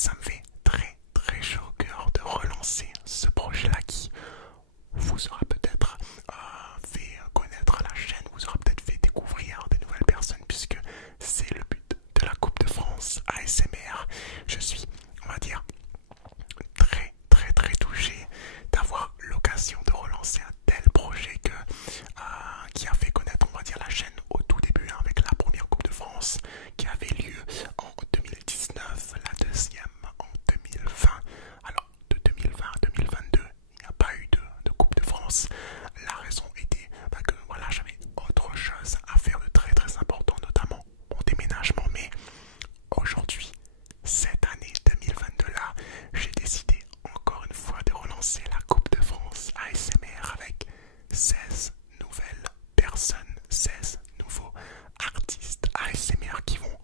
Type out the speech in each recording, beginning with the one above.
ça me fait très très chaud au cœur de relancer ce projet-là qui vous aura peut-être fait connaître la chaîne, vous aura peut-être fait découvrir de nouvelles personnes puisque c'est le but de la Coupe de France ASMR. Je suis, on va dire, très très très touché d'avoir l'occasion de relancer un tel projet qui a fait connaître, on va dire, la chaîne au tout début, hein, avec la première Coupe de France qui avait lieu en 2019, la deuxième en 2020. Alors de 2020 à 2022, il n'y a pas eu de Coupe de France. La raison était que voilà, j'avais autre chose à faire de très très important, notamment mon déménagement. Mais aujourd'hui, cette année 2022 là, j'ai décidé encore une fois de relancer la Coupe de France ASMR avec 16 nouvelles personnes, 16 nouveaux artistes ASMR qui vont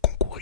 concourir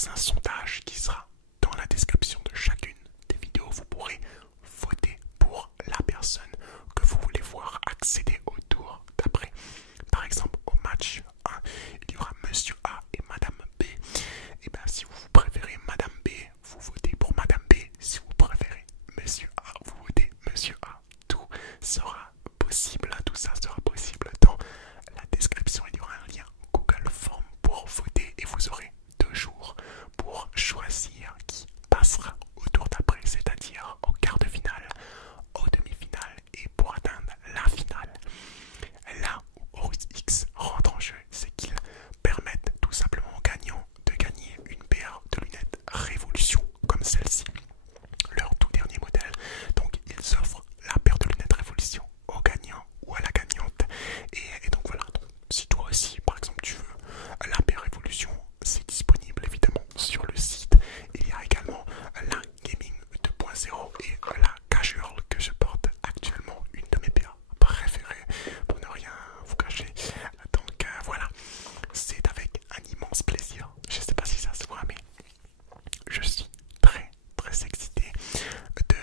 dans un sondage qui sera dans la description de chacune des vidéos. Vous pourrez voter pour la personne que vous voulez voir accéder au tour d'après. Par exemple, au match 1, il y aura Monsieur A et Madame B. Et bien, si vous préférez Madame B, vous votez pour Madame B. Si vous préférez Monsieur A, vous votez Monsieur A. Tout sera possible, tout ça sera possible dans la description. Il y aura un lien Google Form pour voter et vous aurez 2 jours pour choisir qui passera au tour d'après, c'est-à-dire au quart de finale, aux demi-finales et pour atteindre la finale. Là où Horus X rentre en jeu, c'est qu'ils permettent tout simplement aux gagnants de gagner une paire de lunettes Révolution comme celle-ci, leur tout dernier modèle. Donc ils offrent la paire de lunettes Révolution au gagnant ou à la gagnante. Et donc voilà, donc, si toi aussi par exemple tu veux la paire Révolution, c'est disponible évidemment sur le site. Il y a également la Gaming 2.0 et la Casual que je porte actuellement, une de mes paires préférées pour ne rien vous cacher. Donc voilà, c'est avec un immense plaisir. Je sais pas si ça se voit, mais je suis très excité de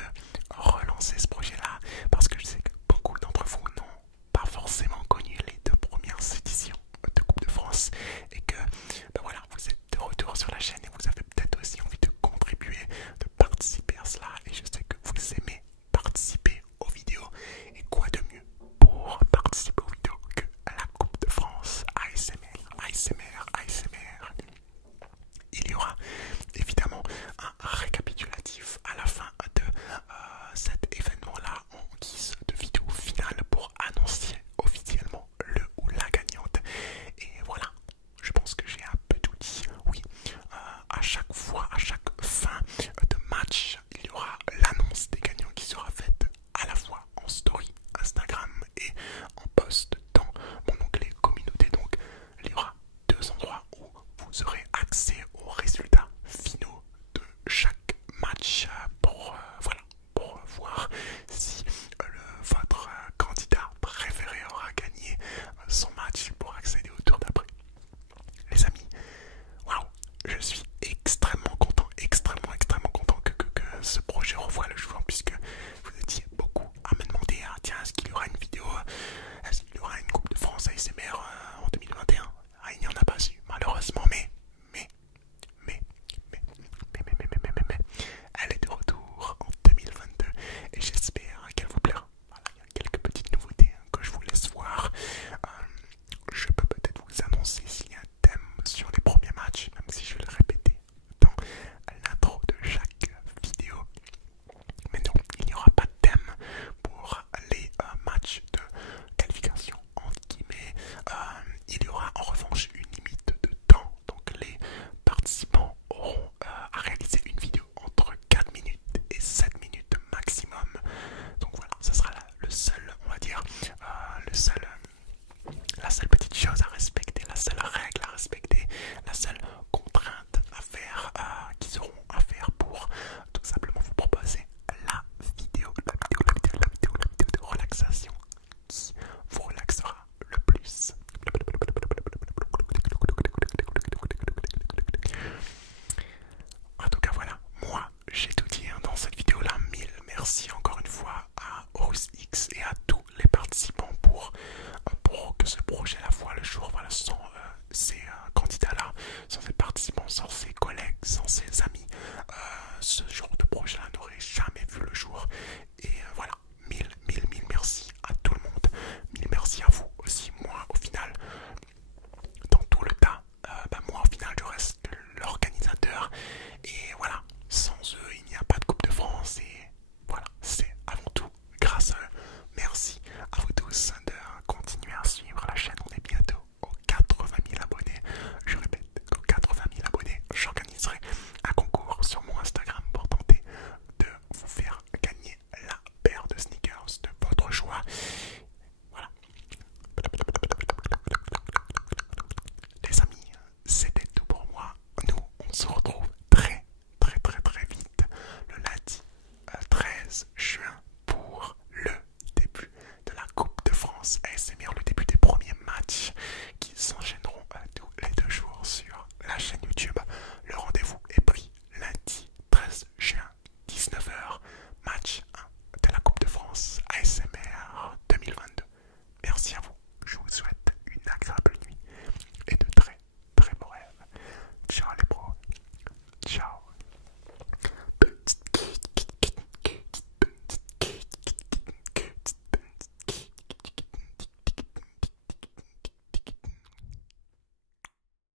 relancer ce projet là parce que je sais que beaucoup d'entre vous n'ont pas forcément connu les 2 premières éditions de Coupe de France et que ben voilà, vous êtes de retour sur la chaîne et vous avez peut-être aussi envie de contribuer, de participer à cela, et je sais que vous aimez participer aux vidéos. Et quoi de mieux pour participer aux vidéos que la Coupe de France ASMR. Il y aura évidemment un récapitulatif à la fin de cet événement-là en guise de vidéo finale pour annoncer officiellement le ou la gagnante. Et voilà, je pense que j'ai un peu tout dit. Oui, à chaque fois, à chaque fin de match, il y aura l'annonce des gagnants qui sera faite à la fois en story Instagram et en post dans mon onglet communauté. Donc il y aura 2 endroits où vous aurez accès aux résultats finaux de chaque match pour, voilà, pour voir si votre candidat préféré aura gagné son match pour accéder au tour d'après. Les amis, waouh, je suis extrêmement content que ce projet revoie le jour, puisque vous étiez beaucoup à me demander tiens, est-ce qu'il y aura une vidéo, est-ce qu'il y aura une Coupe de France ASMR en 2021. Il n'y en a pas eu malheureusement, mais elle est de retour en 2022 et j'espère qu'elle vous plaira. Voilà, il y a quelques petites nouveautés que je vous laisse voir. Je peux peut-être vous annoncer s'il y a un thème sur les premiers matchs, même si je vais le répéter dans l'intro de chaque vidéo. Mais non, il n'y aura pas de thème pour les matchs de qualification entre guillemets. Il y aura en revanche une limite de temps, donc les participants auront à réaliser une vidéo entre 4 minutes et 7 minutes maximum. Donc voilà, ça sera le seul, on va dire, la seule petite chose à respecter, la seule règle à respecter, la seule contrainte à faire, qu'ils auront à faire pour tout simplement vous proposer la vidéo de relaxation qui vous relaxera le plus. En tout cas voilà, moi j'ai tout dit dans cette vidéo là. Mille merci encore une fois à Horus X et à tous les participants pour que ce projet la voie le jour. Voilà, sans ces candidats là, sans ces participants, ça